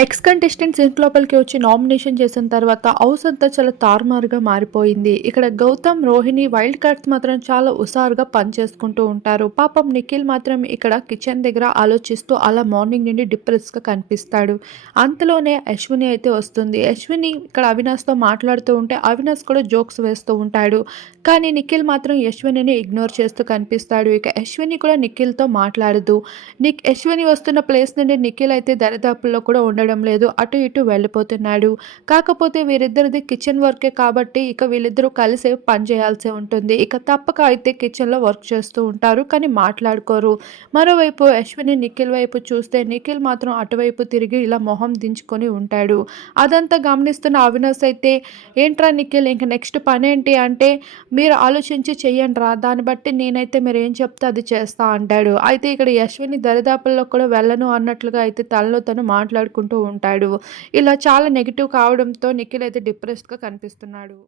X contestants ఇంట్లోపలికి వచ్చి nomination చేసిన తర్వాత హౌస్ అంతా చాలా తారుమారుగా మారిపోయింది. ఇక్కడ గౌతమ్ రోహిణి వైల్డ్ కార్డ్స్ మాత్రం చాలా హుషారుగా పనిచేసుకుంటూ ఉంటారు. పాపం నిఖిల్ మాత్రం ఇక్కడ కిచెన్ దగ్గర ఆలోచిస్తూ అలా మార్నింగ్ నుండి డిప్రెస్గా కనిపిస్తాడు. అంతలోనే అశ్విని అయితే వస్తుంది. అశ్విని ఇక్కడ అవినాష్తో మాట్లాడుతూ ఉంటే అవినాష్ కూడా జోక్స్ వేస్తూ ఉంటాడు. కానీ నిఖిల్ మాత్రం యశ్వినిని ఇగ్నోర్ చేస్తూ కనిపిస్తాడు. ఇక అశ్విని కూడా నిఖిల్తో మాట్లాడదు. నిక్ అశ్విని వస్తున్న ప్లేస్ నుండి నిఖిల్ అయితే దరిదాపుల్లో కూడా ఉండడం. లేదు. అటు ఇటు వెళ్ళిపోతున్నాడు. కాకపోతే వీరిద్దరిది కిచెన్ వర్కే కాబట్టి ఇక వీళ్ళిద్దరూ కలిసే పని చేయాల్సి ఉంటుంది. ఇక తప్పక అయితే కిచెన్లో వర్క్ చేస్తూ ఉంటారు కానీ మాట్లాడుకోరు. మరోవైపు అశ్విని నిఖిల్ వైపు చూస్తే నిఖిల్ మాత్రం అటువైపు తిరిగి ఇలా మొహం దించుకొని ఉంటాడు. అదంతా గమనిస్తున్న అవినాష్ అయితే ఏంట్రా నిఖిల్ ఇంక నెక్స్ట్ పని ఏంటి అంటే మీరు ఆలోచించి చెయ్యండి రా దాన్ని బట్టి నేనైతే మీరు ఏం చెప్తే అది చేస్తా అంటాడు. అయితే ఇక్కడ యశ్విని దరిదాపుల్లో కూడా వెళ్ళను అన్నట్లుగా అయితే తనలో తను మాట్లాడుకుంటూ ఉంటాడు. ఇలా చాలా నెగిటివ్ కావడంతో నిఖిల్ అయితే డిప్రెస్డ్గా కనిపిస్తున్నాడు.